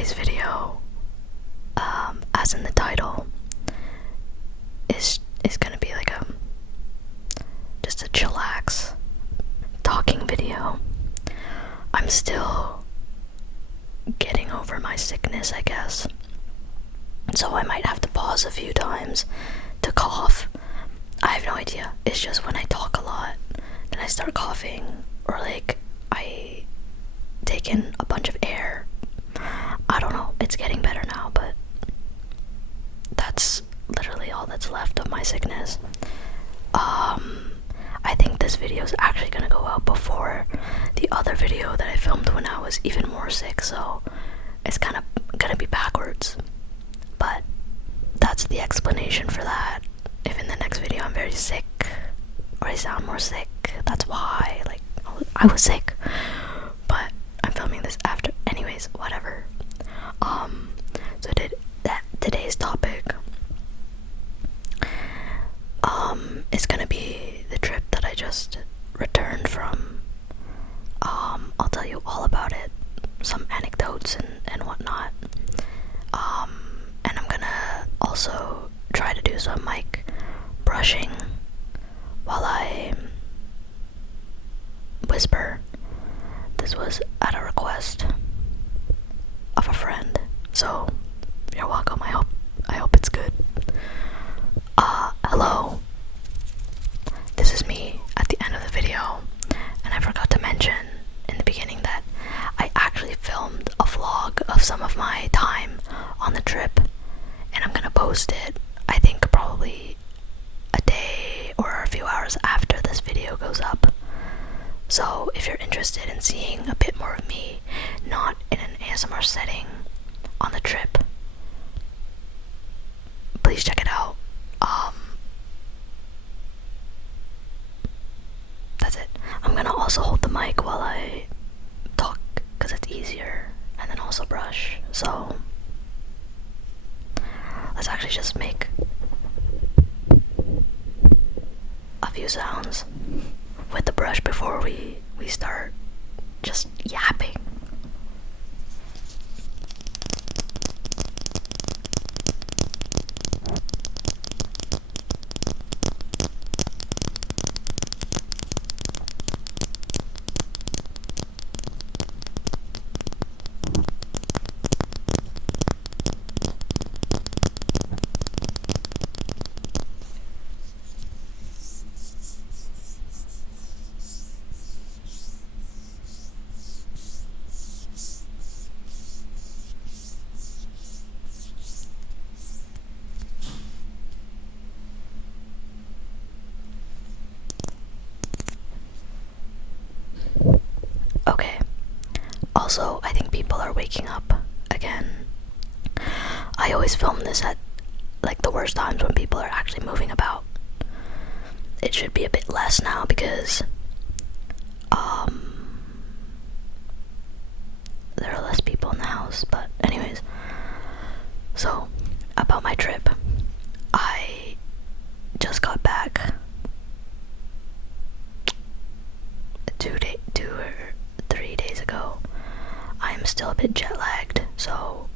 today's video, as in the title, is gonna be like just a chillax talking video. I'm still getting over my sickness, I guess, so I might have to pause a few times to cough. I have no idea. It's just when I talk a lot, then I start coughing, or like I take in a bunch of air. I don't know. It's getting better now, but that's literally all that's left of my sickness. I think this video is actually gonna go out before the other video that I filmed when I was even more sick, so it's kind of gonna be backwards. But that's the explanation for that. If in the next video I'm very sick, or I sound more sick, that's why. Like, I was sick, but I'm filming this after. Anyways, whatever. So today's topic is gonna be the trip that I just returned from. I'll tell you all about it, some anecdotes and whatnot. And I'm gonna also try to do some mic brushing while I whisper. This was at a request of a friend, so you're welcome. I hope it's good. Hello. This is me at the end of the video, and I forgot to mention in the beginning that I actually filmed a vlog of some of my time on the trip, and I'm gonna post it, I think probably a day or a few hours after this video goes up. So if you're interested in seeing a bit more of me, not in an ASMR setting, on the trip, please check it out. That's it. I'm gonna also hold the mic while I talk, because it's easier, and then also brush. So let's actually just make a few sounds with the brush before we start just yapping. Okay, also, I think people are waking up again. I always film this at like the worst times when people are actually moving about. It should be a bit less now because there are less people in the house. But anyways, so about my trip, I just got back 2 or 3 days ago. I am still a bit jet lagged, so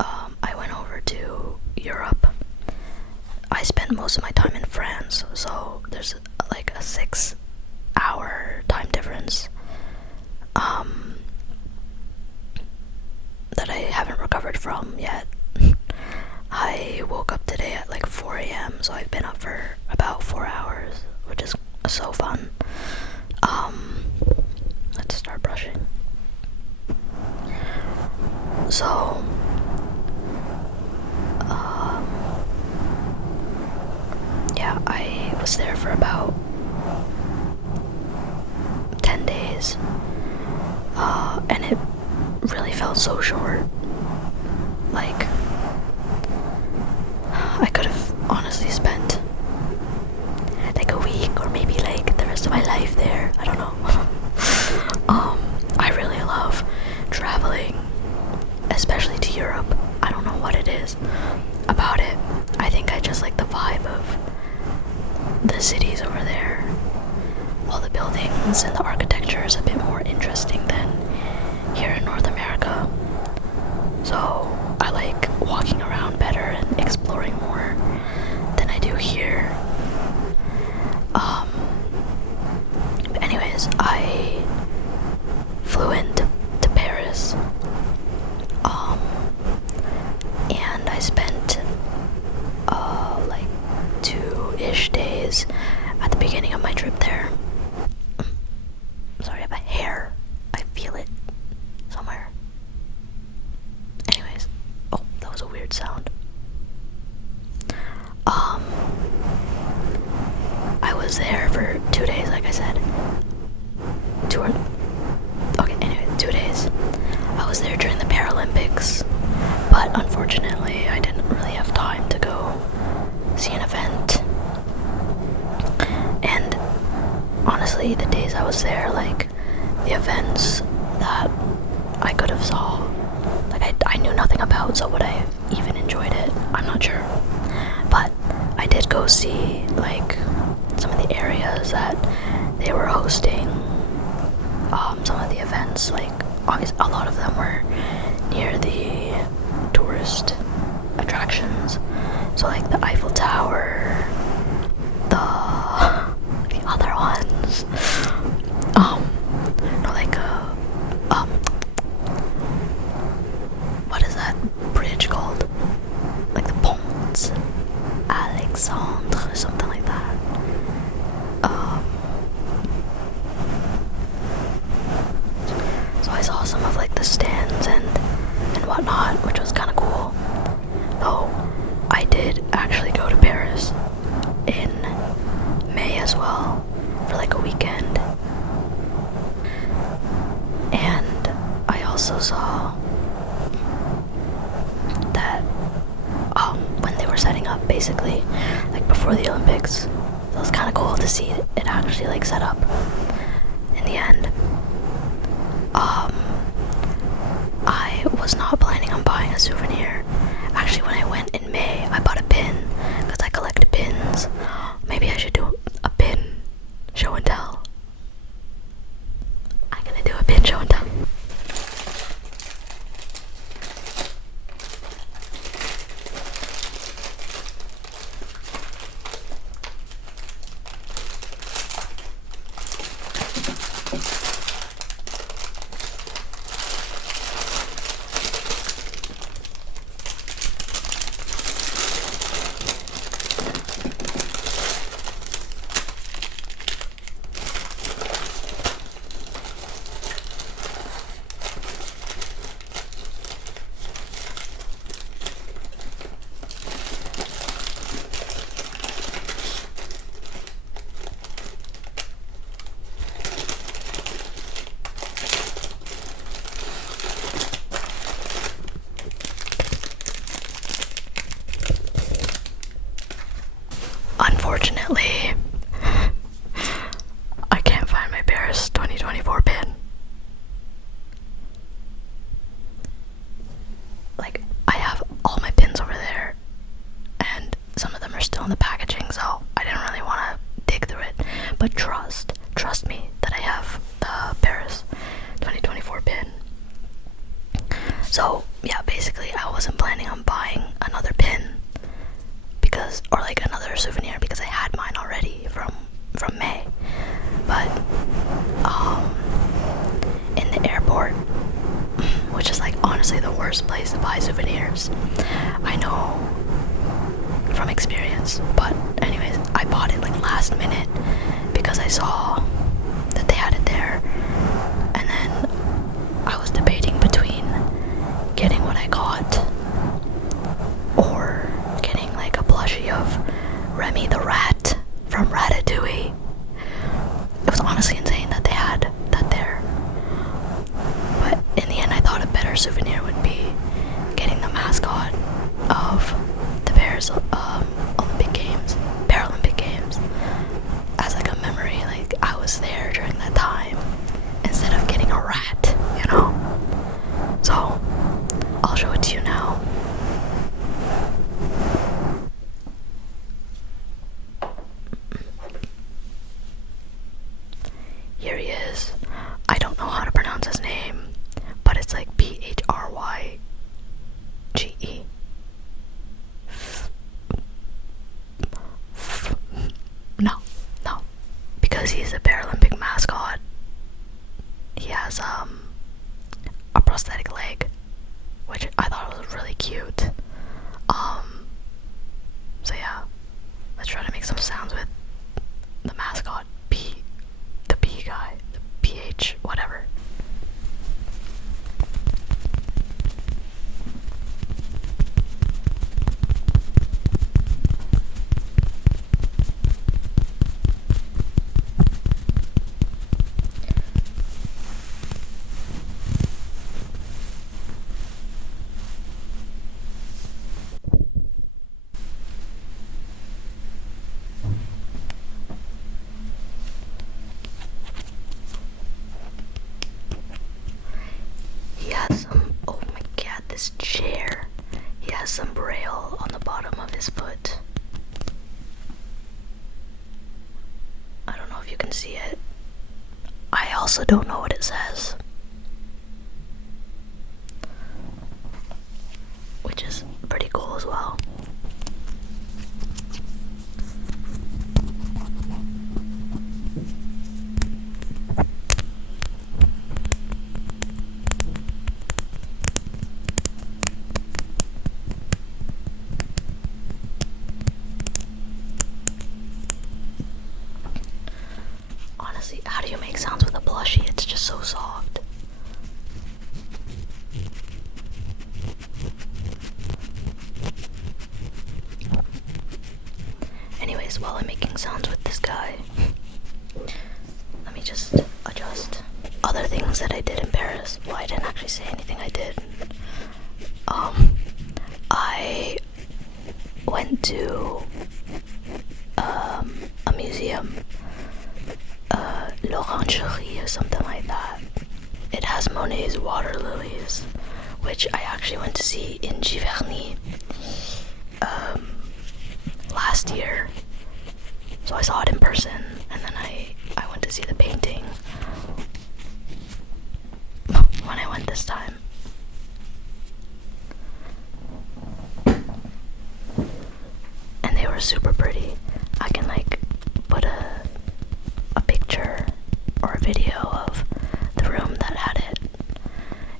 I went over to Europe. I spent most of my time in France, so there's like a 6-hour time difference that I haven't recovered from yet. I woke up today at like 4 a.m, so I've been up for about 4 hours, which is so fun. Let's start brushing. So, yeah, I was there for about 10 days, and it really felt so short. Like, I could have honestly spent like a week or maybe like the rest of my life there. I don't know. I really love traveling, especially to Europe. I don't know what it is about it. I think I just like the vibe of the cities over there. All the buildings and the architecture is a bit more interesting than here in North America. So And I spent like 2-ish days at the beginning of my trip there. Sorry, I have a hair. I feel it somewhere. Anyways, oh, that was a weird sound. I was there for 2 days, like I said. 2 days. I was there during the Paralympics, but unfortunately I didn't really have time to go see an event. And honestly, the days I was there, like, the events that I could have saw, like, I knew nothing about, so would I have even enjoyed it? I'm not sure. But I did go see, like, some of the areas that they were hosting some of the events. Like, obviously a lot of them were near the tourist attractions, so like the Eiffel Tower, the other ones, what is that bridge called? Like the Pont Alexandre or something like that. So I saw some of like the stands and whatnot, which was kind of cool. Though I did actually go to Paris in May as well for like a weekend, and I also saw that when they were setting up, basically like before the Olympics, it was kind of cool to see it actually like set up in the end. I was not planning on buying a souvenir. Actually, when I went in May, I bought a pin because I collect pins. Maybe I should do a pin show and tell. I'm gonna do a pin show and tell. Unfortunately, I can't find my Paris 2024 pin. Like, I have all my pins over there, and some of them are still in the packaging, so I didn't really want to dig through it. But trust me that I have the Paris 2024 pin. So, yeah, basically I wasn't planning on buying another pin or like another souvenir, because I had mine already from May. But in the airport, which is like honestly the worst place to buy souvenirs, I know from experience, but anyways, I bought it like last minute because I saw that they had it there, and then I was debating between getting what I got or getting like a plushie of Remy the rat from Ratatouille. It was honestly insane that they had that there. But in the end, I thought a better souvenir would be getting the mascot of the Paris Olympic Games, Paralympic Games, as like a memory. Like, I was there during that time, instead of getting a rat, you know? So, I'll show it to you now. Here he is. I don't know how to pronounce his name, but it's like Phryge. No, because he's a Paralympic mascot. He has a prosthetic leg, which cute. So yeah, let's try to make some sounds with the mascot, the P guy, the PH, whatever. Oh my god, this chair. He has some braille on the bottom of his foot. I don't know if you can see it. I also don't know what it says. Which is pretty cool as well. Honestly, how do you make sounds with a plushie? It's just so soft. Anyways, while I'm making sounds with this guy, let me just adjust other things that I did in Paris. Well, I didn't actually say anything I did. I went to a museum, l'Orangerie or something like that. It has Monet's water lilies, which I actually went to see in Giverny last year. So I saw it in person, and then I went to see the painting when I went this time. And they were super pretty. I can like put a picture or a video of the room that had it.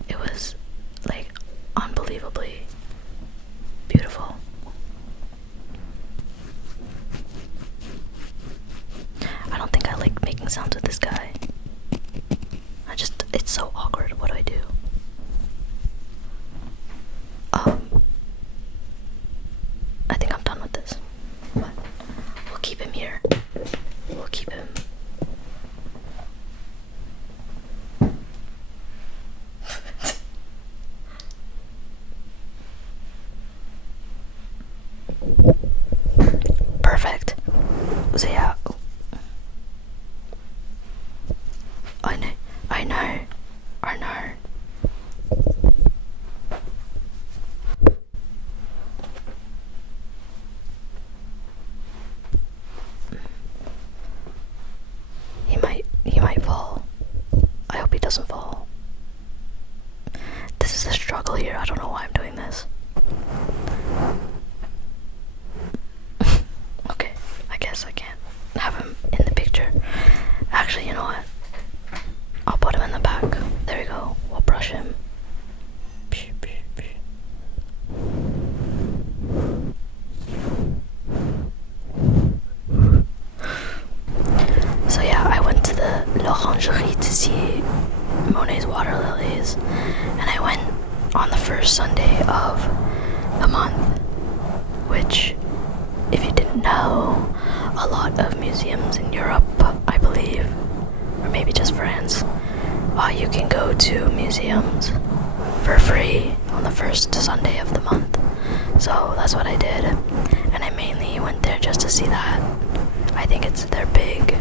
It was like unbelievably beautiful. I don't think I like making sounds with this guy. It's so awkward. What do I do? I think I'm done with this. But we'll keep him here. We'll keep him. Perfect. So yeah. I know. He might fall. I hope he doesn't fall. This is a struggle here. I don't know why I'm doing this. Okay, I guess I can't have him in the picture. Actually, you know what? I'll put him in the back. There we go. We'll brush him. So yeah, I went to the l'Orangerie to see Monet's water lilies, and I went on the first Sunday of the month, which, if you didn't know, a lot of museums in Europe, I believe, or maybe just France, you can go to museums for free on the first Sunday of the month. So that's what I did, and I mainly went there just to see that. I think it's their big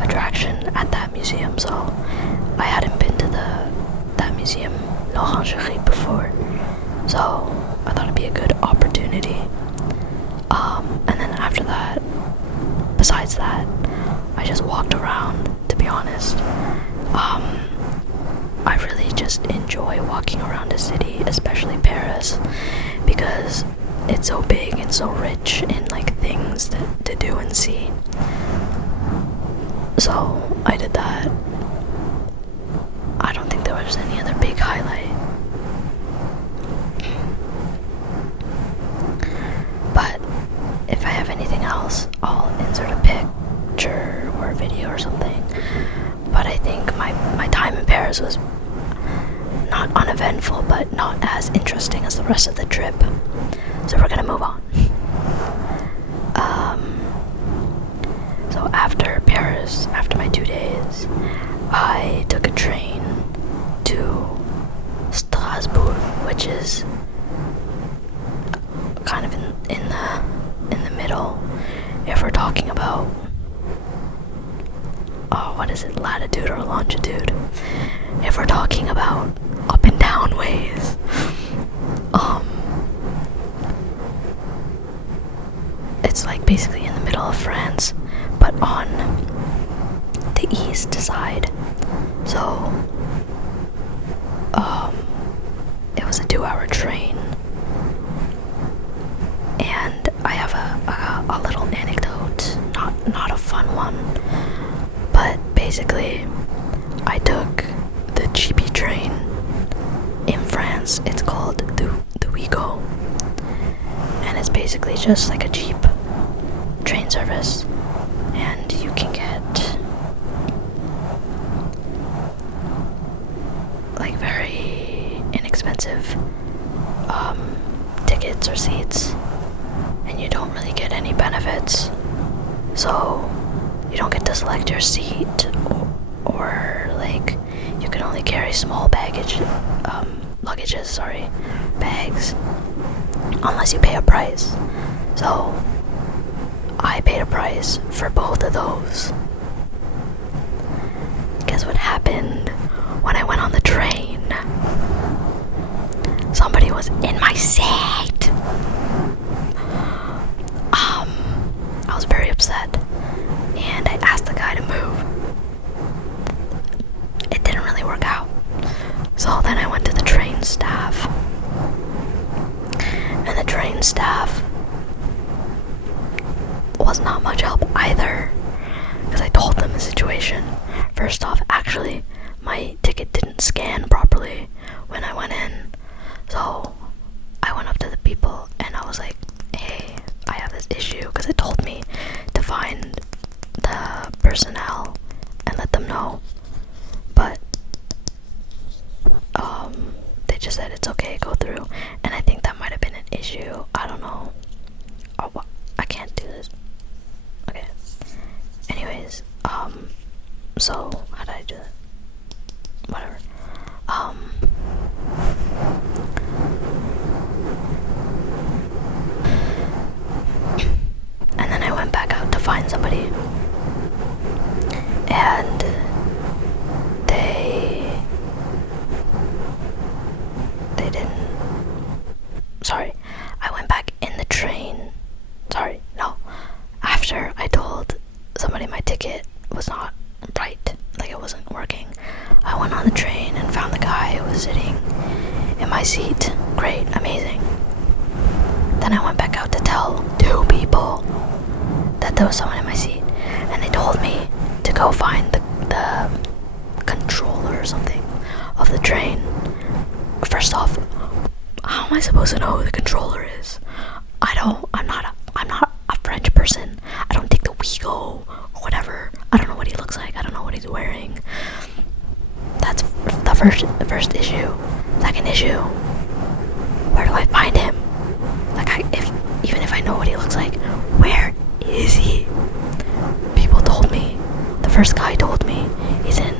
attraction at that museum, so I hadn't been to that museum, l'Orangerie, before, so I thought it'd be a good opportunity. And then after that, besides that, I just walked around, to be honest. I really just enjoy walking around a city, especially Paris, because it's so big and so rich in like things to do and see. So I did that. I don't think there was any other big highlight. I'll insert a picture or a video or something. But I think my time in Paris was not uneventful, but not as interesting as the rest of the trip. So we're gonna move on. So after Paris, after my 2 days, I took a train to Strasbourg, which is kind of in the middle. If we're talking about what is it, latitude or longitude? If we're talking about up and down ways, it's like basically in the middle of France, but on the east side. So it was a 2-hour train, and I have a little anecdote, not a fun one, but basically I took the cheapy train in France. It's called the Wickelfisch, and it's basically just like a cheap train service, and you can get like very inexpensive tickets or seats, and you don't really get any benefits. So you don't get to select your seat, or like you can only carry small bags, unless you pay a price. So I paid a price for both of those. Guess what happened when I went on the train? Somebody was in my seat. I was very upset, and I asked the guy to move. It didn't really work out. So then I went to the train staff, and the train staff was not much help either, because I told them the situation. First off, actually, my ticket didn't scan properly when I went in. So I went up to the people and I was like, hey, I have this issue, because it told me to find the personnel and let them know. But they just said it's okay, go through. And I think that might have been an issue. I don't know. Oh, I can't do this. Okay. Anyways, so how did I do that? Whatever. And then I went back out to find somebody, and they didn't. Sorry, I went back in the train. Sorry, no. After I told somebody my ticket was not right, like it wasn't working, I went on the train and found the guy who was sitting in my seat. Great, amazing. Then I went back out to tell 2 people that there was someone in my seat, and they told me to go find the controller or something of the train. First off, how am I supposed to know who the controller is? I'm not a French person. I don't take the Wigo or whatever. I don't know what he looks like. I don't know what he's wearing. That's the first issue. Second issue, where do I find him? Like, even if I know what he looks like, where is he? People told me. The first guy told me he's in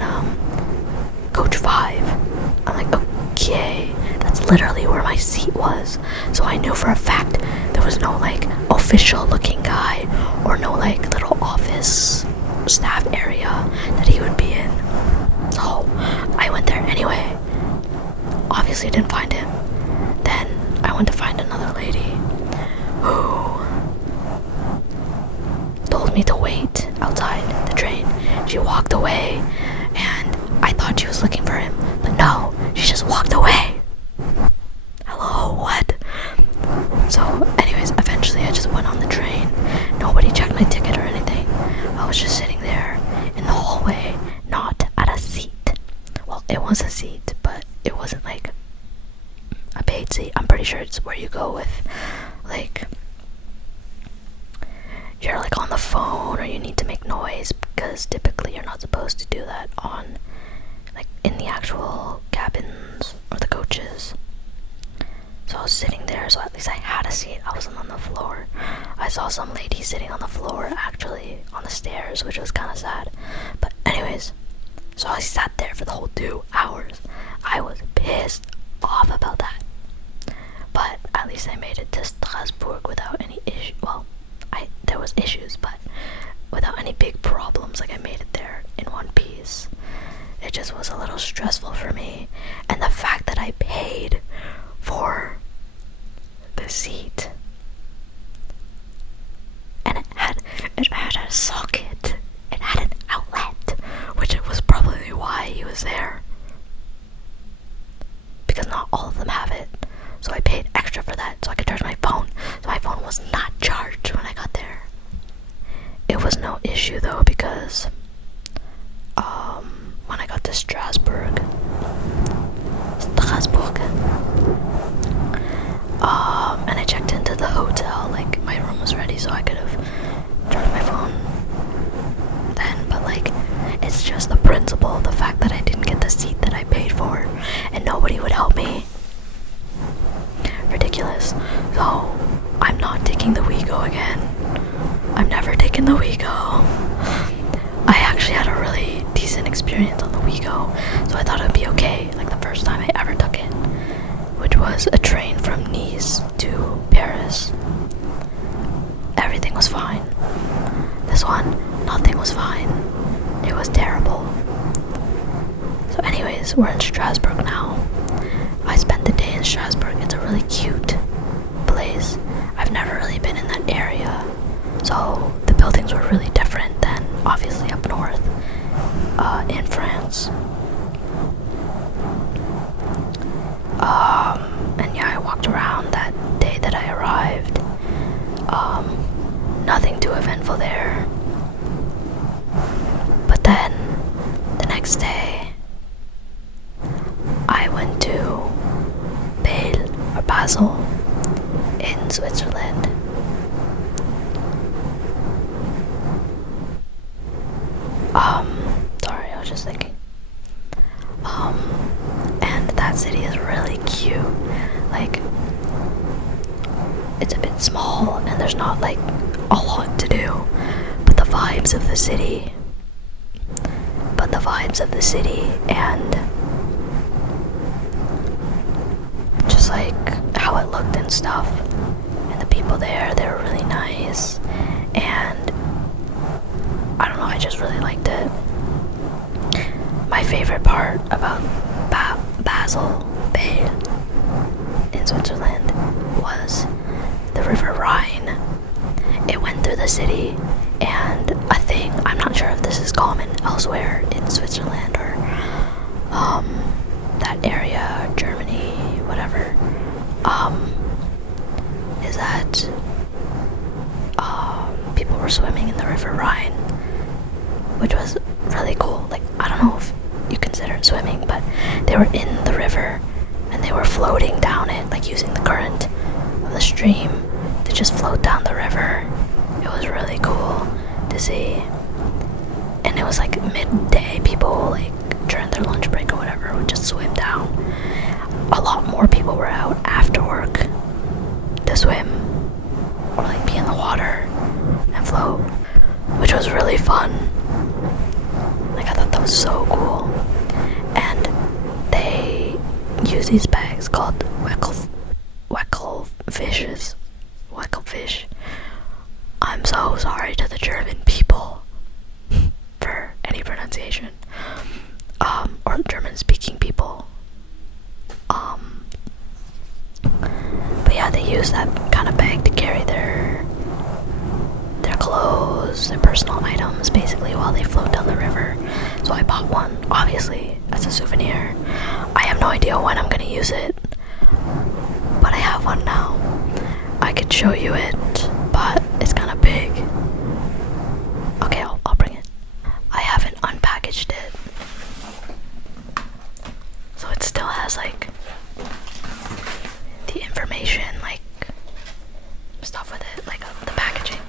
coach 5. I'm like, okay, that's literally where my seat was. So I knew for a fact there was no like official looking guy, or no like little office staff area that he would be in. So I went there anyway. Obviously didn't find him. Then I went to find another lady who told me to wait outside the train. She walked away, and I thought she was looking for him, but no, she just walked away. Hello, what? So anyways, eventually I just went on the train. Nobody checked my ticket or anything. I was just sitting there in the hallway, not at a seat. Well, it was a seat, but it wasn't like a paid seat. I'm pretty sure it's where you go with like you're like on the phone or you need to make noise, because typically you're not supposed to do that on like in the actual cabins or the coaches. So I was sitting there, so at least I had a seat. I wasn't on the floor. I saw some lady sitting on the floor, actually, on the stairs, which was kind of sad. But anyways, so I sat there for the whole 2 hours. I was pissed off about that. But at least I made it to Strasbourg without any issue. Well, there was issues, but without any big problems. Like, I made it there in one piece. It just was a little stressful for me. And the fact that I paid for the seat, and it had a socket, it had an outlet, which it was probably why he was there, because not all of them have it. So I paid extra for that so I could charge my phone. So my phone was not charged when I got there. It was no issue though, because when I got to Strasbourg, and I checked into the hotel, like my room was ready, so I could have charged my phone then. But like, it's just the principle, the fact that I didn't get the seat that I paid for, and nobody would help me. Ridiculous. So I'm not taking the Wigo again. I'm never taking the Wigo. I actually had a really decent experience on the Wigo, so I thought it would be okay, like the first time I ever took it, which was a train from Nice to Paris. Everything was fine. This one, nothing was fine. It was terrible. So anyways, we're in Strasbourg now. I spent the day in Strasbourg. It's a really cute place. I've never really been in that area, so the buildings were really different than obviously up north in France. And yeah, I walked around that day that I arrived. Nothing too eventful there. But then the next day I went to Basel in Switzerland. Sorry, I was just thinking. And that city is really cute. Like, it's a bit small and there's not like a lot to do, but the vibes of the city and just like how it looked and stuff, and the people there, they were really nice, and I don't know, I just really liked it. My favorite part about Basel in Switzerland was the River Rhine. It went through the city, and a thing, I'm not sure if this is common elsewhere in Switzerland or that area, Germany, whatever, is that people were swimming in the River Rhine, which was really cool. Like, I don't know if you consider it swimming, but they were in the river and they were floating down it, like using the current of the stream to just float down the river. It was really cool to see. And it was like midday, people like during their lunch break or whatever would just swim down. A lot more people were out after work to swim or like be in the water and float, which was really fun. Like, I thought that was so cool. And they use these bags called wickelfish. I'm so sorry to the German people for any pronunciation, or German speaking people. But yeah, they use that kind of bag to carry their clothes, their personal items, basically, while they float down the river. So I bought one, obviously, as a souvenir. I have no idea when I'm gonna use it, but I have one now. I could show you it, but it's kind of big. Okay, I'll bring it. I haven't unpackaged it, so it still has like the information, like stuff with it, like the packaging,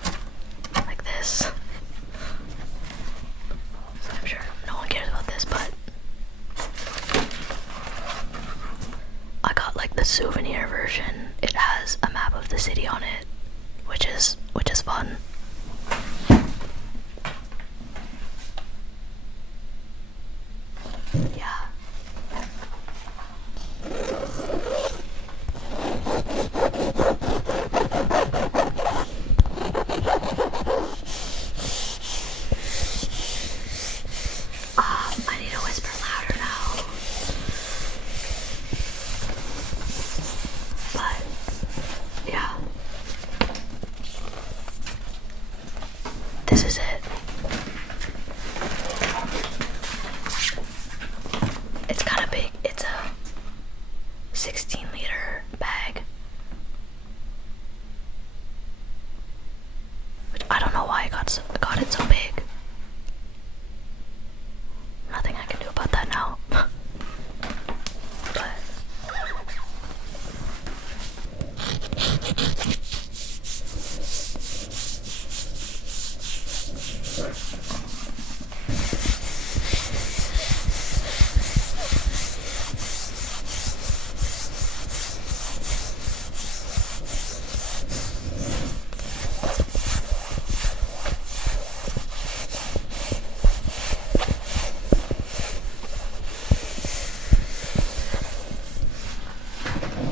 version, it has a map of the city on it, which is fun. Yeah. I need to whisper louder now. But, yeah. This is it. It's kind of big. It's a 16-liter bag. Which I don't know why I got it so big. Nothing I can do about that now. But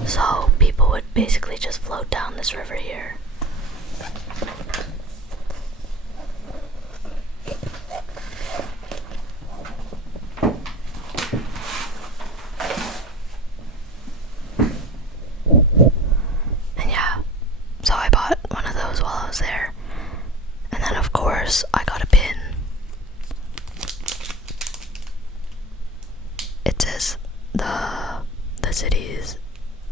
so people would basically just float down this river here. And yeah, so I bought one of those while I was there. And then of course I got a pin. It says the city's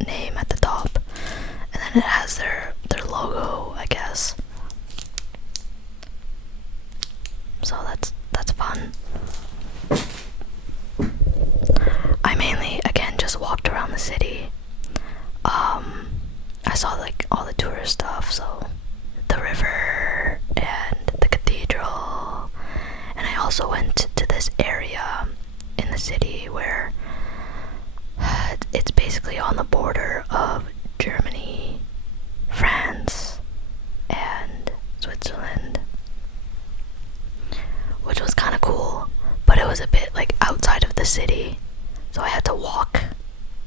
name at the top, and then it has their logo, I guess. So that's fun. I mainly, again, just walked around the city. I saw like all the tourist stuff, so the river and the cathedral, and I also went to this area in the city where it's basically on the border of Germany, France, and Switzerland, which was kind of cool, but it was a bit like outside of the city, so I had to walk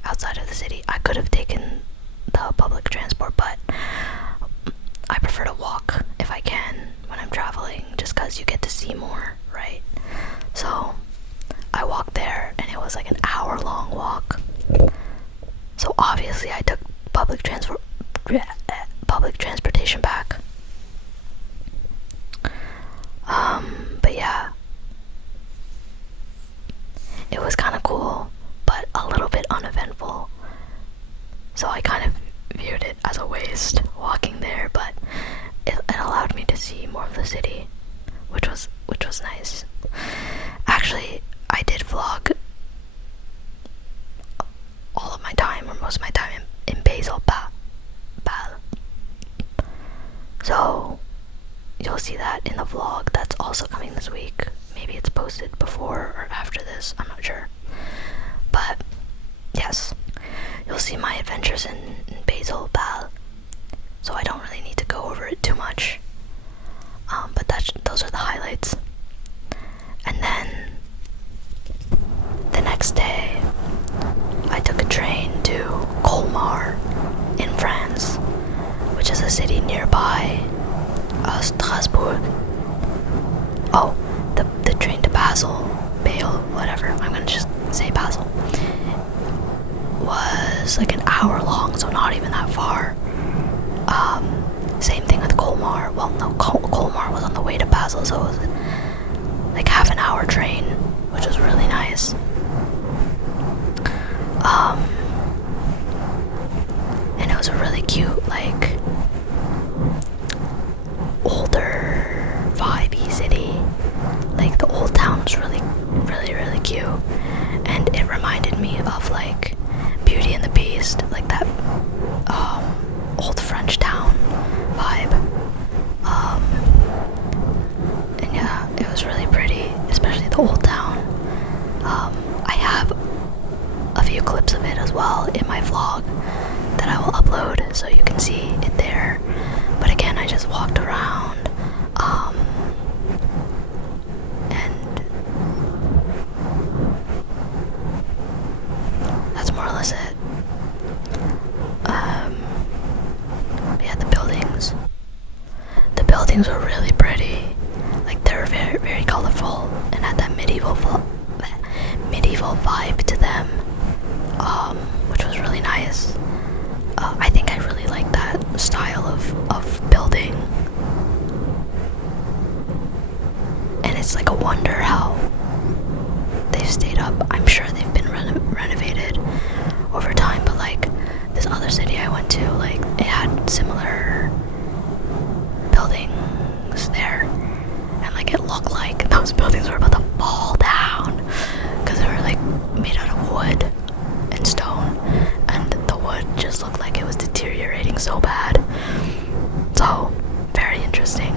outside of the city. I could have taken the public transport, but I prefer to walk if I can when I'm traveling, just because you get to see more, right? So I walked there, and it was like an hour-long walk. So obviously I took public transportation back. But yeah, it was kind of cool, but a little bit uneventful. So I kind of viewed it as a waste walking there, but it allowed me to see more of the city, which was nice. Actually, I did vlog all of my time, or most of my time, in Basel. So you'll see that in the vlog that's also coming this week. Maybe it's posted before or after this, I'm not sure. But yes, you'll see my adventures in Basel. So I don't really need to go over it too much. But those are the highlights. And then the next day, I took a train to Colmar in France, which is a city nearby Strasbourg. Oh, the train to Basel, whatever, I'm gonna just say Basel, was like an hour long, so not even that far. Same thing with Colmar. Well, no, Colmar was on the way to Basel, so it was like half an hour train, which was really nice. And it was a really cute, like, older, vibey city. Like, the old town was really, really, really cute. And it reminded me of, like, Beauty and the Beast, like that, old French town vibe. And yeah, it was really pretty, especially the old town. I have a few clips of it as well in my vlog that I buildings were really pretty. Like they were very, very colorful and had that medieval vibe to them, which was really nice. I think I really like that style of building, and it's like a wonder how they've stayed up. I'm sure they've been renovated over time, but like this other city I went to, like it had similar buildings there, and like it looked like those buildings were about to fall down because they were like made out of wood and stone, and the wood just looked like it was deteriorating so bad. So very interesting.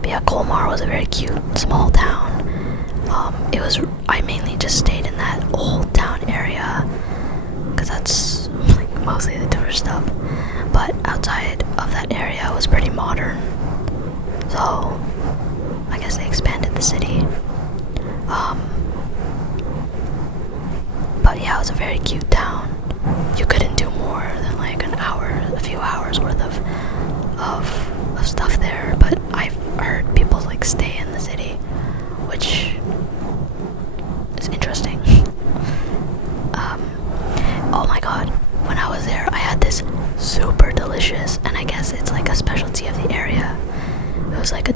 But yeah, Colmar was a very cute small town. I mainly just stayed in that old town area because that's like mostly the tourist stuff, but outside of that area was pretty modern, so I guess they expanded the city. But yeah, it was a very cute town. You couldn't do more than like a few hours worth of stuff there, but I've heard people like stay in the city, which is interesting. Oh my god, when I was there, I had this super delicious, and I guess it's like a specialty of the area. It was like a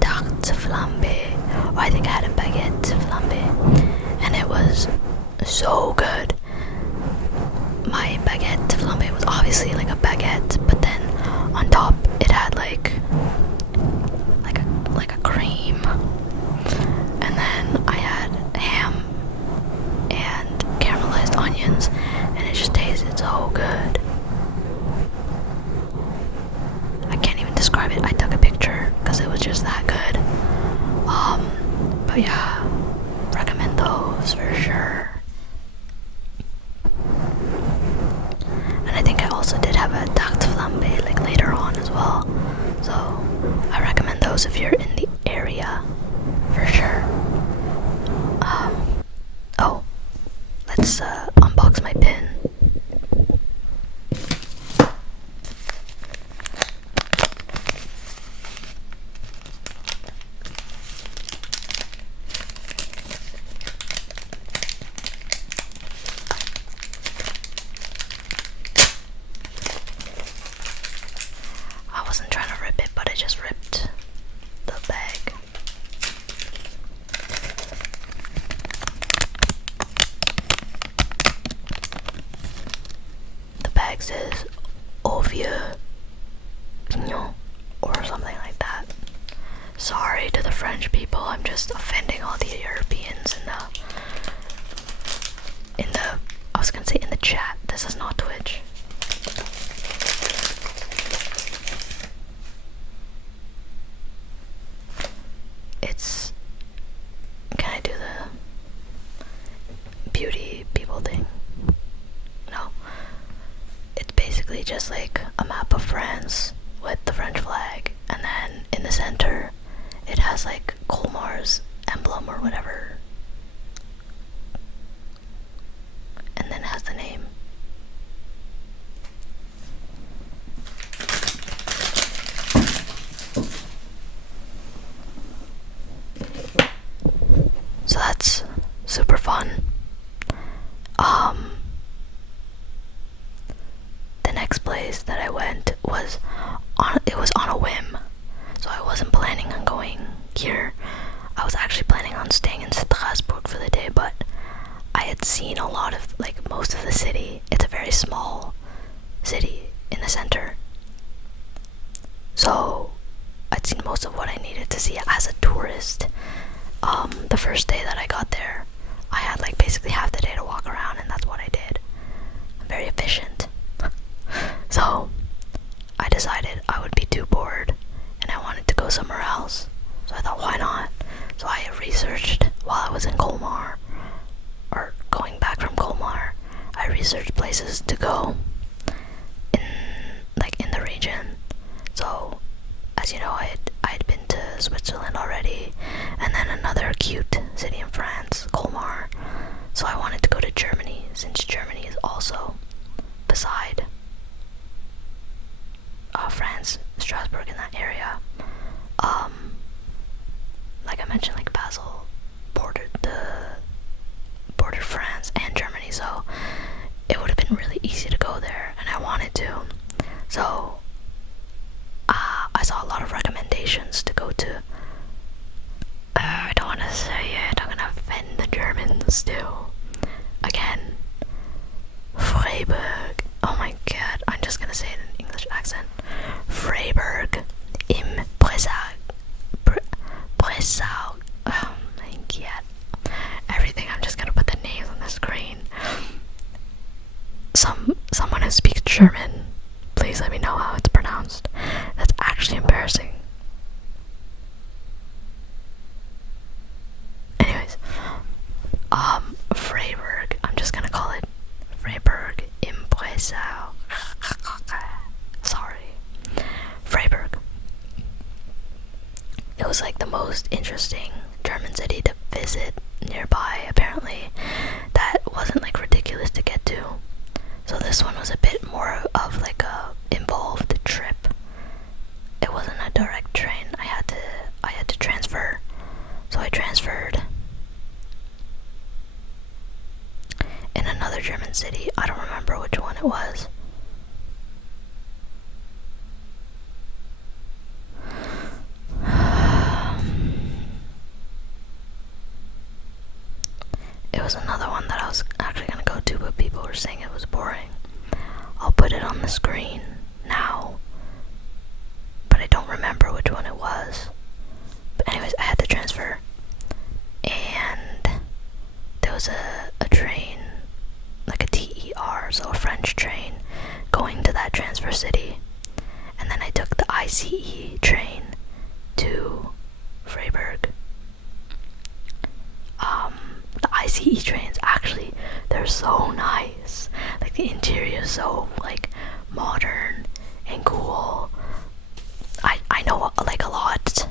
tarte flambée, or I think I had a baguette flambée, and it was so good. My baguette flambée was obviously like a baguette, but then on top it had like a cream, and then I had ham and caramelized onions, and it just tasted so good. I can't even describe it. I took a picture because it was just that good. But yeah, recommend those for sure. And I think I also did have a tarte flambée like later on as well. So I recommend those if you're in the area for sure. Oh, let's unbox my pin. I wasn't trying to rip it, but I just ripped the bag. The bag says "Au vieux pignon" or something like that. Sorry to the French people, I'm just offending all the Europeans I was gonna say in the chat. This is not Twitch. It's, can I do the beauty people thing? No. It's basically just like a map of France with the French flag, and then in the center it has like Colmar's emblem or whatever, and then it has the name. So that's super fun. The next place that I went was on a whim. So I wasn't planning on going here. I was actually planning on staying in Strasbourg for the day, but I had seen a lot of, like, most of the city. It's a very small city in the center. So I'd seen most of what I needed to see as a tourist. The first day that I got there, I had like basically half the day to walk around, and that's what I did. I'm very efficient. So I decided I would be too bored and I wanted to go somewhere else. So I thought, why not? So I researched while I was in Colmar, or going back from Colmar. I researched places to go in the region. So as you know, I had been to Switzerland already, and then another cute city in France, Colmar. So I wanted to go to Germany, since Germany is also beside bordered France and Germany, so it would have been really easy to go there, and I wanted to. So I saw a lot of recommendations to go to. I don't want to say it, I'm gonna offend the Germans too. Again, Freiburg. Oh my god, I'm just gonna say it in English accent. Freiburg im Breisgau. Breisgau. Oh my god. Everything, I'm just gonna put the names on the screen. Someone who speaks German, please let me know how it's pronounced. That's actually embarrassing. Anyways, Freiburg. I'm just gonna call it Freiburg im Breisgau. Sorry. Freiburg. It was like the most interesting German city to visit nearby, apparently. That wasn't like ridiculous to get to. So this one was a bit more of like a involved trip. It wasn't a direct train. I had to transfer. So I transferred in another German city. I don't remember which one it was. It was another one that I was actually gonna go to, but people were saying it was boring. I'll put it on the screen now, but I don't remember which one it was. But anyways, I had to transfer, and there was a train, like a TER, so a French train, going to that transfer city, and then I took the ICE train to Freiburg. The ICE trains, actually, they're so nice. Like, the interior is so, like, modern and cool. I know, like, a lot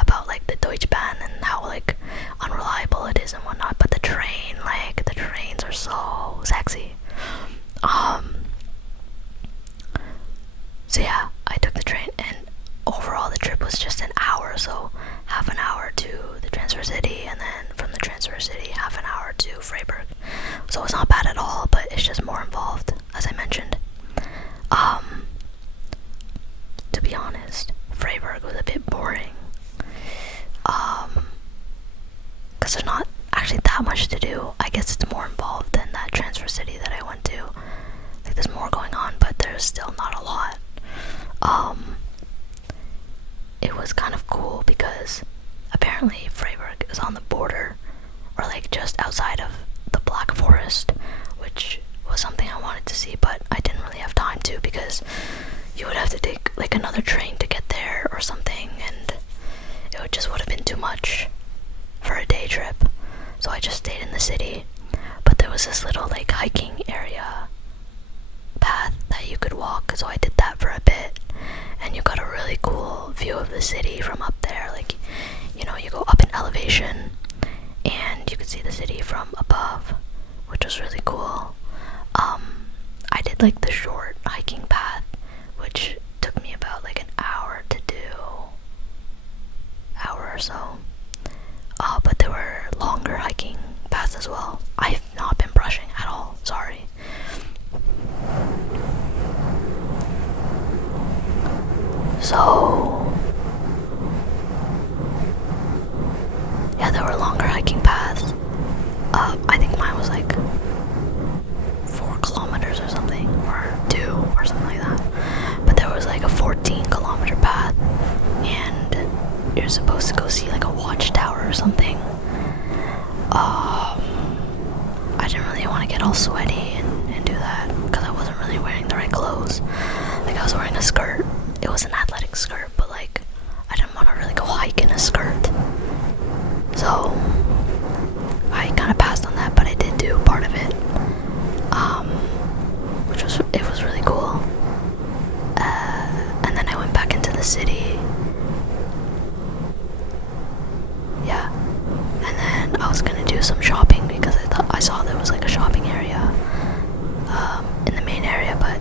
about, like, the Deutsche Bahn and how, like, unreliable it is and whatnot, but the train, like, the trains are so sexy. So yeah, I took the train, and overall the trip was just an hour, so half an hour to the transfer city, and then from the transfer city, half an hour to Freiburg. So it's not bad at all, but it's just more involved, as I mentioned. To be honest, Freiburg was a bit boring. Because there's not actually that much to do. I guess it's more involved than that transfer city that I went to. Like, there's more going on, but there's still not a lot. It was kind of cool because apparently Freiburg is on the border, or like just outside of the Black Forest, which was something I wanted to see, but I didn't really have time to, because you would have to take like another train to get there or something, and it just would have been too much for a day trip. So I just stayed in the city, but there was this little like hiking area path that you could walk, so I did that for a bit, and you got a really cool view of the city from up there. Like, you know, you go up in elevation and you could see the city from above, which was really cool. I did like the short hiking path, which took me about like an hour to do, hour or so. But there were longer hiking paths as well. I've not been brushing at all, sorry. So yeah, there were longer hiking paths. I think mine was like 4 kilometers or something, or 2 or something like that. But there was like a 14-kilometer path, and you're supposed to go see like a watchtower or something. I didn't really want to get all sweaty and do that, because I wasn't really wearing the right clothes. Like, I was wearing a skirt. It was an athletic skirt, but like, I didn't want to really go hike in a skirt. So I kind of passed on that, but I did do part of it, it was really cool. And then I went back into the city. Yeah, and then I was gonna do some shopping, because I saw there was like a shopping area in the main area, but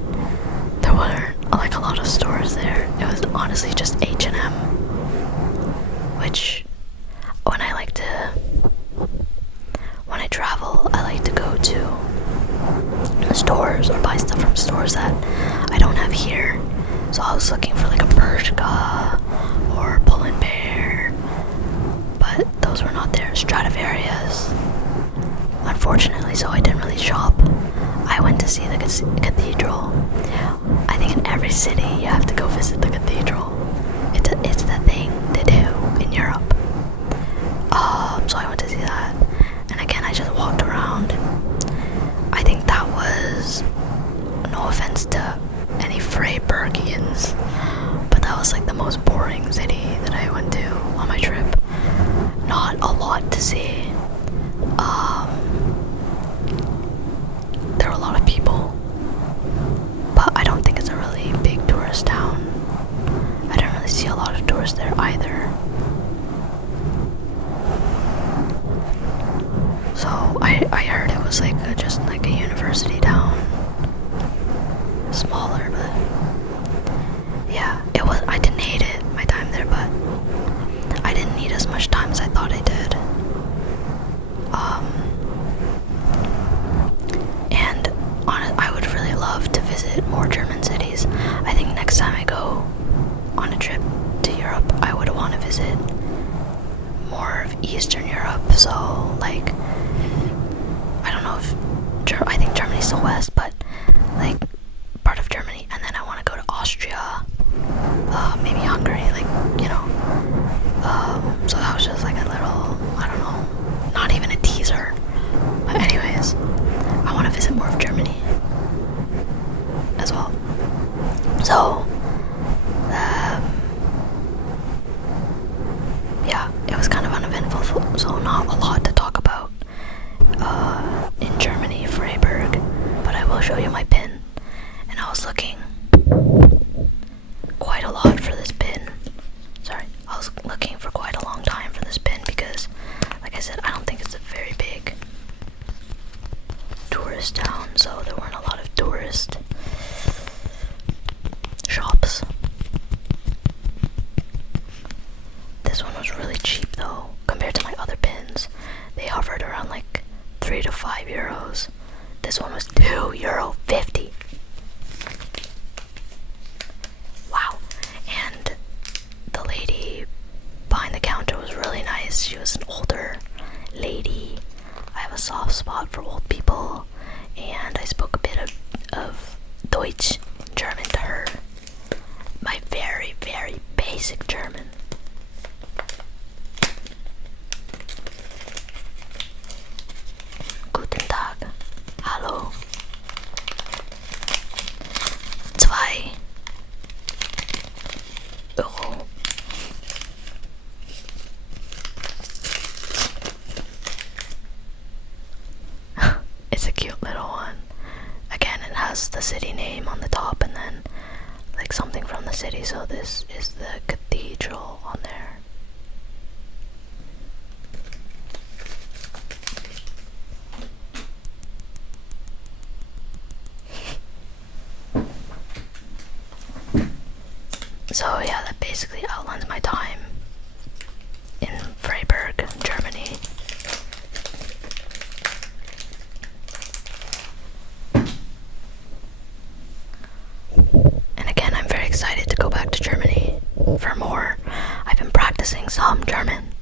there weren't like a lot of stores there. It was honestly just H&M, which when I like to stores that I don't have here. So I was looking for like a Bershka or Pull and Bear, but those were not there. Stradivarius, unfortunately, so I didn't really shop. I went to see the cathedral. I think in every city you have to go visit the cathedral. It's the thing to do in Europe. So I went to see that, and again I just walked around. I think that was, no offense to any Freiburgians, but that was like the most boring city that I went to on my trip. Not a lot to see. There were a lot of people, but I don't think it's a really big tourist town. I didn't really see a lot of tourists there either. So I heard it was like just like a university town, smaller, but yeah, it was. I didn't hate it, my time there, but I didn't need as much time as I thought I did. And I would really love to visit more German cities. I think next time I go on a trip to Europe, I would want to visit more of Eastern Europe. So like, I don't know if I think Germany's the west, but like part of Germany, and then I want to go to Austria, maybe Hungary, like, you know. So that was just like a little, I don't know, not even a teaser. But anyways, I want to visit more of Germany as well. So yeah, it was kind of uneventful, so not a lot to talk about in Germany, Freiburg, but I will show you my pin. And I was looking quite a lot for this pin. Sorry, I was looking for quite a long time for this pin because, like I said, I don't think it's a very big tourist town, so there weren't a lot of tourist shops. This one was really cheap though, compared to my other pins. They hovered around like 3 to 5 euros. This one was €2.50. Wow. And the lady behind the counter was really nice. She was an older lady. I have a soft spot for old people, and I spoke a bit of Deutsch, German to her. My very, very basic German. Guten Tag. Hallo. 2 Euro. It's a cute little one. Again, it has the city name on the top and then like something from the city, so this is the cathedral on there. So yeah, that basically outlines my time in Freiburg, Germany. And again, I'm very excited to go back to Germany for more. I've been practicing some German.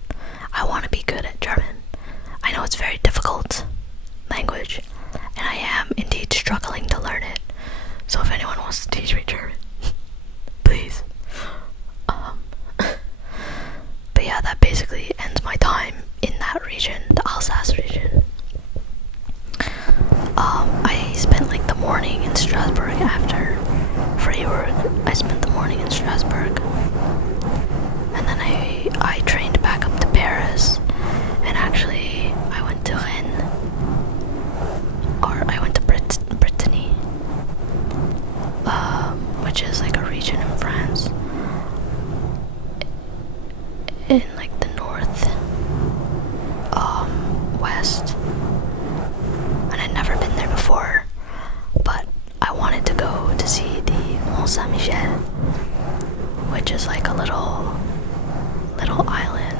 I want to be good at German. I know it's a very difficult language, and I am indeed struggling to learn it. So if anyone wants to teach me German, please. But yeah, that basically ends my time in that region, the Alsace region. I spent like the morning in Strasbourg after Freiburg. I spent the morning in Strasbourg, and then I trained back up to Paris, and actually I went to Rennes, or I went to Brittany, which is like a region in France, in like the north west, and I'd never been there before, but I wanted to go to see the Mont Saint-Michel, which is like a little island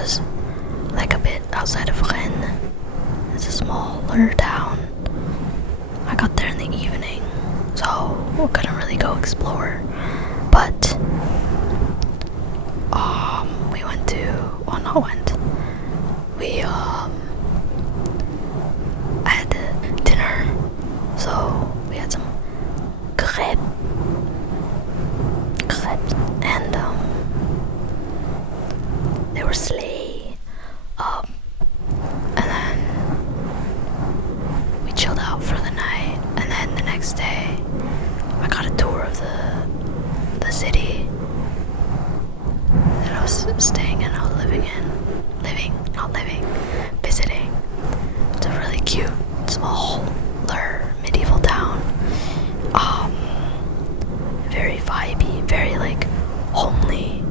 was like a bit outside of Rennes. It's a smaller town. I got there in the evening, so we couldn't really go explore. But we went to, well, not went. We had dinner, so we had some crêpes, and they were slay. And then we chilled out for the night, and then the next day I got a tour of the city that I was staying in, I was visiting. It's a really cute, smaller, medieval town. Very vibey, very like homely,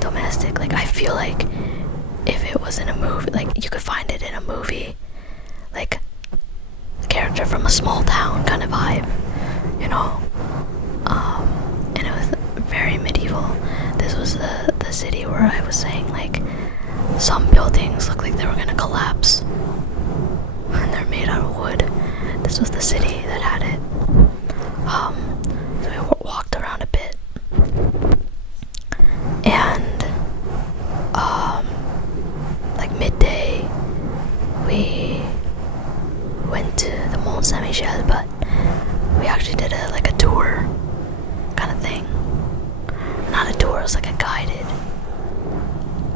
domestic. Like I feel like if it was in a movie, like you could find it in a movie, like a character from a small town kind of vibe, you know. And it was very medieval. This was the city where I was saying like some buildings look like they were gonna collapse and they're made out of wood. This was the city that had it. So we walked around a bit, and like midday we went to the Mont Saint-Michel, but we actually did a tour kind of thing. Not a tour, it was like a guided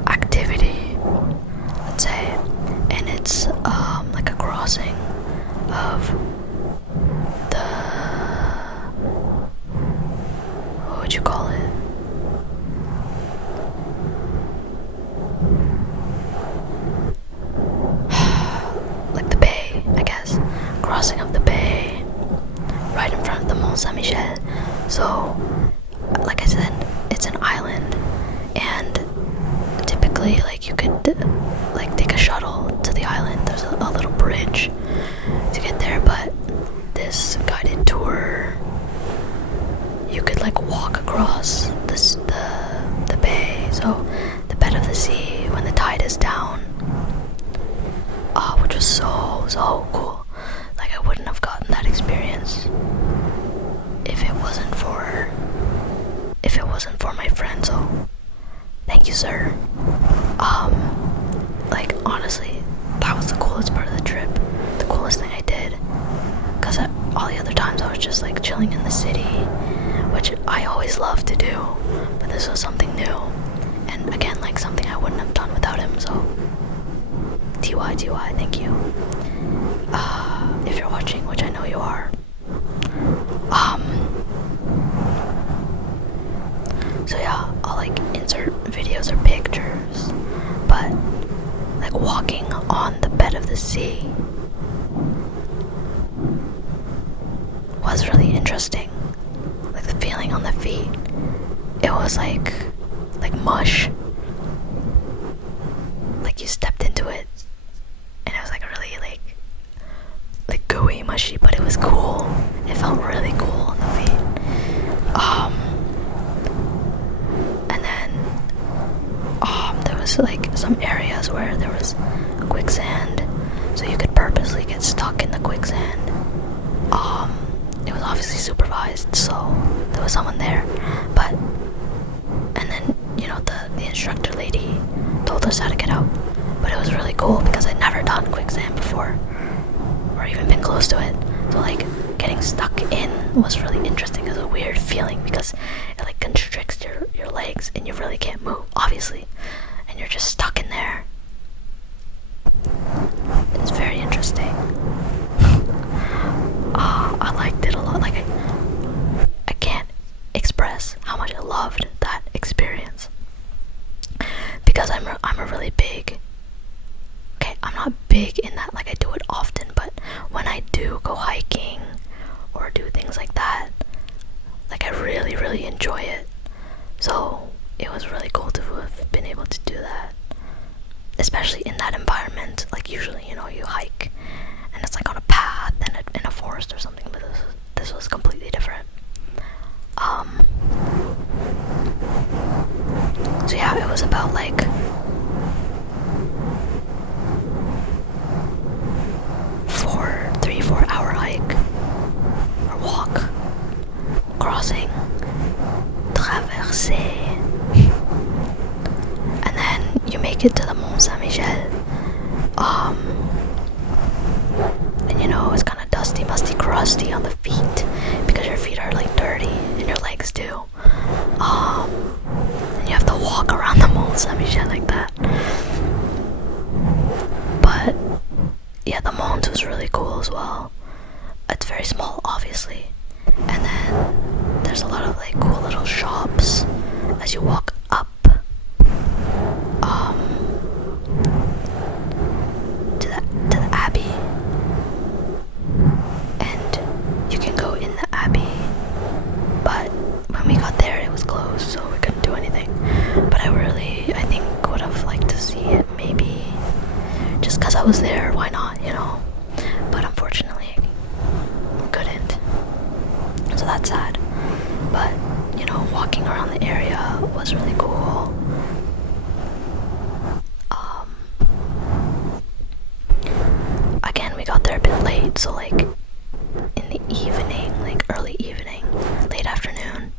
activity, let's say, and it's like a crossing of the, what would you call it? Like the bay, I guess. Crossing of the bay right in front of the Mont Saint-Michel. So, like I said, it's an island, and typically like you could like take a shuttle to the island. There's a little bridge to get there, but this guided tour, you could like walk across the bay, so the bed of the sea when the tide is down, which was so cool. Like I wouldn't have gotten that experience if it wasn't for my friend, so thank you, sir. Like honestly, that was the coolest part of the trip, the coolest thing I did, because all the other times I was just like chilling in the city, which I always love to do, but this was something new, and again, like something I wouldn't have done without him, so TY, thank you. If you're watching, which I know you are. So yeah, I'll like insert videos or pictures, but like walking on the bed of the sea was really interesting. Like the feeling on the feet, it was like mush. Like you stepped into it and it was like really like gooey, mushy, but it was cool. It felt really cool on the feet. And then there was like some areas where there was quicksand, so you could purposely get stuck in the quicksand. It was obviously supervised, so there was someone there, but and then you know the instructor lady told us how to get out, but it was really cool because I'd never done quicksand before or even been close to it, so like getting stuck in was really interesting. It was a weird feeling because it like constricts your legs and you really can't move, obviously, and you're just stuck in there. It's very interesting. I liked it a lot. Like I can't express how much I loved that experience, because I'm a really big, okay, I'm not big in that like I do it often, but when I do go hiking or do things like that, like I really enjoy it. So it was really cool to have been able to do that, especially in that environment. Like usually, you know, you hike and it's like on a path and in a forest or something, but this was completely different. So yeah, it was about like make it to the Mont Saint-Michel. And you know, it's kind of dusty, musty, crusty on the feet because your feet are like dirty and your legs too. And you have to walk around the Mont Saint-Michel like that. But yeah, the Mont was really cool as well. It's very small, obviously, and then there's a lot of like cool little shops as you walk up to the abbey, and you can go in the abbey, but when we got there it was closed, so we couldn't do anything. But I think would have liked to see it, maybe just because I was there, why not, you know? But unfortunately couldn't, so that's sad. But you know, walking around the area was really cool. Again, we got there a bit late, so like in the evening, like early evening, late afternoon,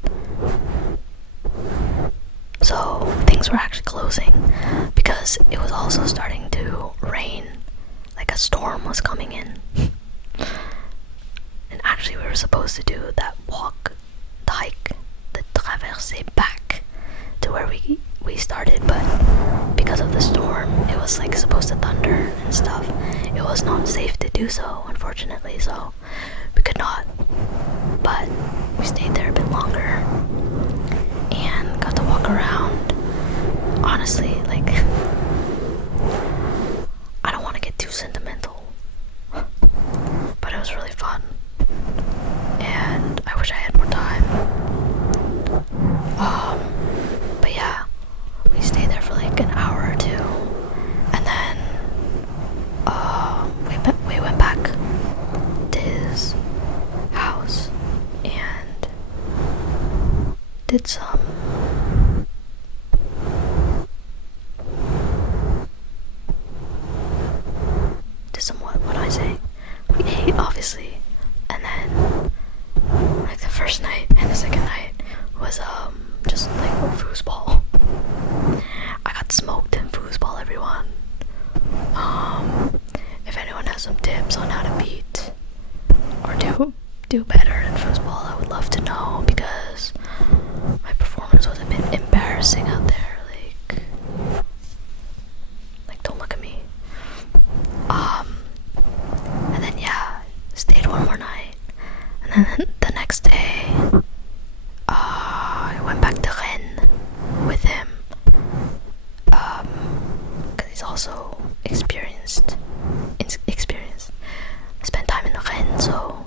so things were actually closing because it was also starting to rain, like a storm was coming in. And actually we were supposed to do that walk, the hike, the traversée back to where we started, but because of the storm, it was like supposed to thunder and stuff. It was not safe to do so, unfortunately, so we could not. But we stayed there a bit longer and got to walk around. Honestly, like, I don't want to get too sentimental, but it was really fun, and I wish I had more time. But yeah, we stayed there for like an hour or two, and then we went back to his house and did some what I say. We ate, obviously, and then like the first night and the second night was just like foosball. I got smoked in foosball, everyone. If anyone has some tips on how to beat or do better in foosball, I would love to know, because my performance was a bit embarrassing out there. Like don't look at me. And then yeah, stayed one more night, and then the next day I went back to Rennes with him, because he's also experienced. Spent time in Rennes, so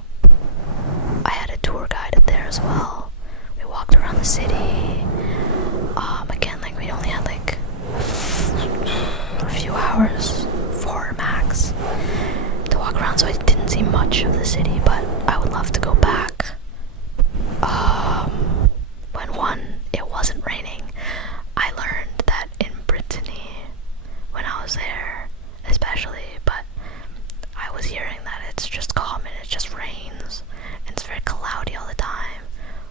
I had a tour guide there as well. We walked around the city. Again, like we only had like a few hours, 4 max, to walk around, so I didn't see much of the city, but I would love to go back. When it wasn't raining. I learned that in Brittany, when I was there especially, but I was hearing that it's just common, it just rains, and it's very cloudy all the time,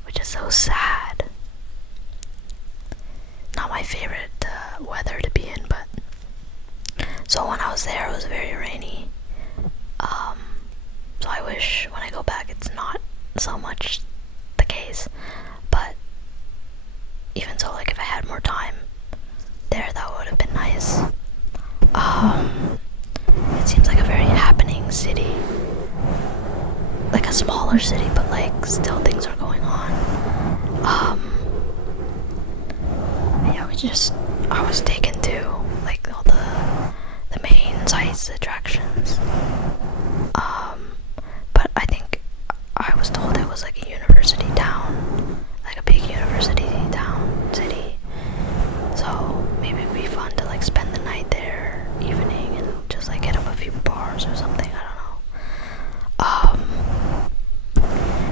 which is so sad. Not my favorite weather to be in, but so when I was there it was very rainy. So I wish when I go back it's not so much the case, but even so, like if I had more time there, that would have been nice. It seems like a very happening city, like a smaller city, but like still things are going on. Yeah, I was taken to like all the main sites, attractions. But I think I was told it was like a university town, like a big university town, city. So maybe it'd be fun to like spend the night there, evening, and just like hit up a few bars or something, I don't know.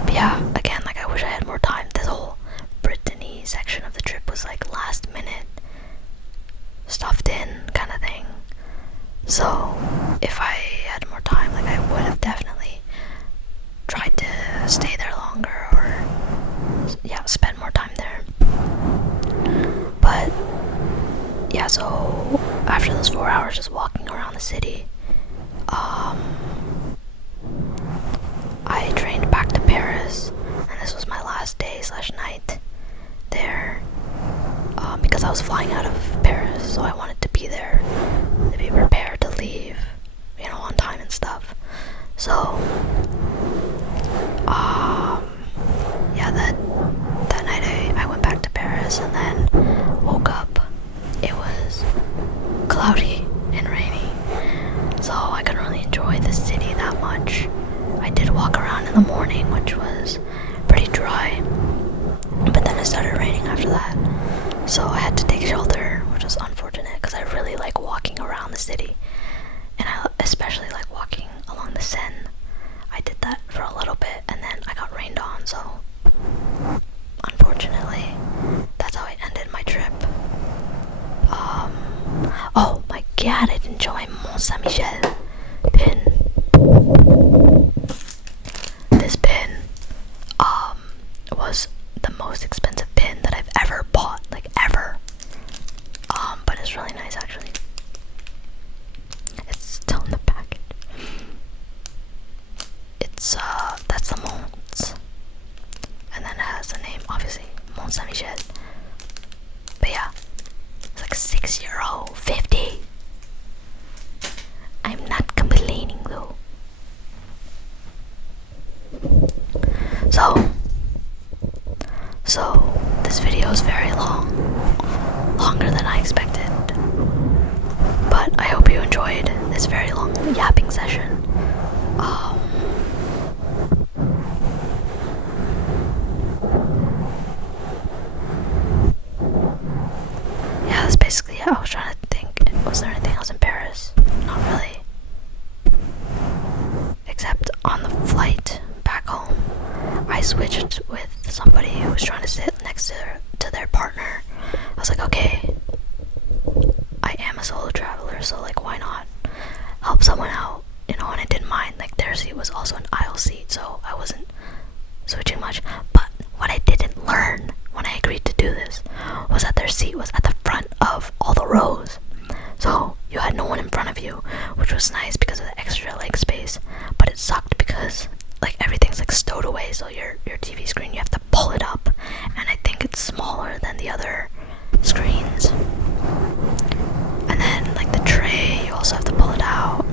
But yeah, again, like I wish I had more time. This whole Brittany section of the trip was like last minute, stuffed in kind of thing. So if I had more time, like I would have definitely tried to stay there longer, or yeah, spend more time there. But yeah, so after those 4 hours just walking around the city, I trained back to Paris, and this was my last day / night there, because I was flying out of Paris, so I wanted to be there to be prepared to leave, on time and stuff. So, yeah, that night I went back to Paris, and then woke up. It was cloudy and rainy, so I couldn't really enjoy the city that much. I did walk around in the morning, which was pretty dry, but then it started raining after that, so I had to take shelter, which was unfortunate because I really like walking around the city, and I especially like walking along the Seine. I did that for a little bit, and then I got rained on, so unfortunately that's how I ended my trip. Oh my god, I didn't show my Mont Saint-Michel pin. This pin was the most expensive pin that I've ever bought, like ever. But it's really nice actually. It's still in the package. It's that's the Mont, and then it has the name, obviously, Mont Saint-Michel. But yeah, it's like €6.50. I'm not complaining though. So this video is very long, longer than I expected, but I hope you enjoyed this very long yapping session. Yeah, that's basically it. I was trying to think, was there anything else in Paris? Not really. Except on the flight back home, I switched with somebody who was trying to sit next to their partner. I was like, okay, I am a solo traveler, so like why not help someone out, and I didn't mind. Like their seat was also an aisle seat, so I wasn't switching much. But what I didn't learn when I agreed to do this was that their seat was at the front of all the rows, so you had no one in front of you, which was nice because of the extra leg space, but it sucked because like everything's like stowed away, so your TV screen, you have to pull it up, and I think it's smaller than the other screens. And then like the tray, you also have to pull it out.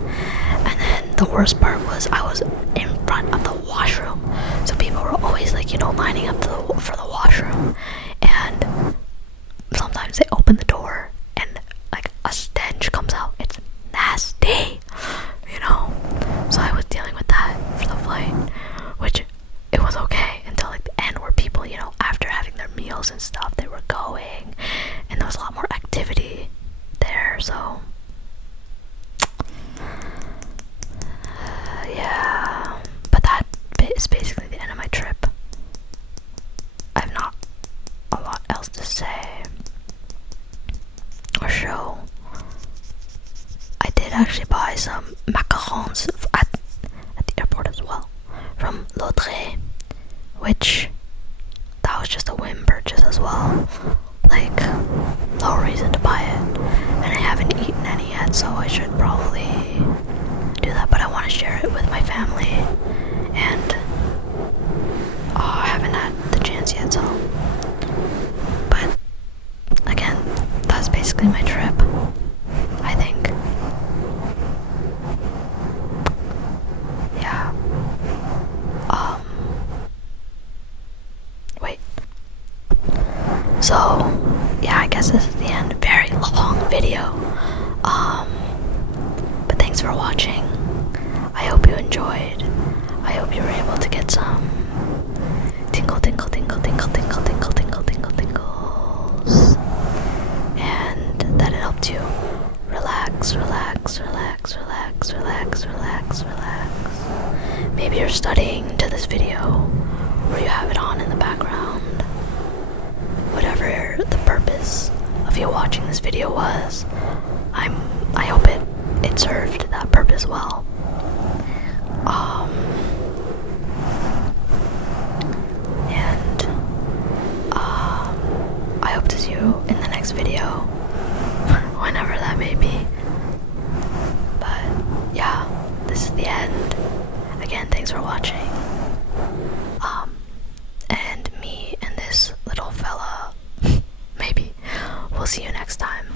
And then the worst part was I was in front of the washroom, so people were always like lining up for the washroom, and sometimes they open the door and like a stench comes out. It's nasty, so I was dealing with that for the flight, which it was okay until like the end, where people, after having their meals and stuff, they were going, and there was a lot more activity there. So yeah, but that is basically the end of my trip. I have not a lot else to say or show. I did actually buy some macarons at the airport as well from L'Autre, which that was just a whim purchase as well. Like, no reason to buy it, and I haven't eaten any yet, so I should probably do that. But I want to share it with my family, and I haven't had the chance yet. So, but again, that's basically my trip, I think. Yeah. Wait. So, yeah, I guess this is the end. Very long video. But thanks for watching. I hope you enjoyed. I hope you were able to get some tingle, tingle, tingle, tingle, tingle, tingle, tingle, tingle, tingles. And that it helped you relax, relax, relax, relax, relax, relax, relax. Maybe you're studying to this video, or you have it on in the background. Whatever the purpose of you watching this video was, I hope it served that purpose well. And I hope to see you in the next video, whenever that may be. for watching. And me and this little fella, maybe, we'll see you next time.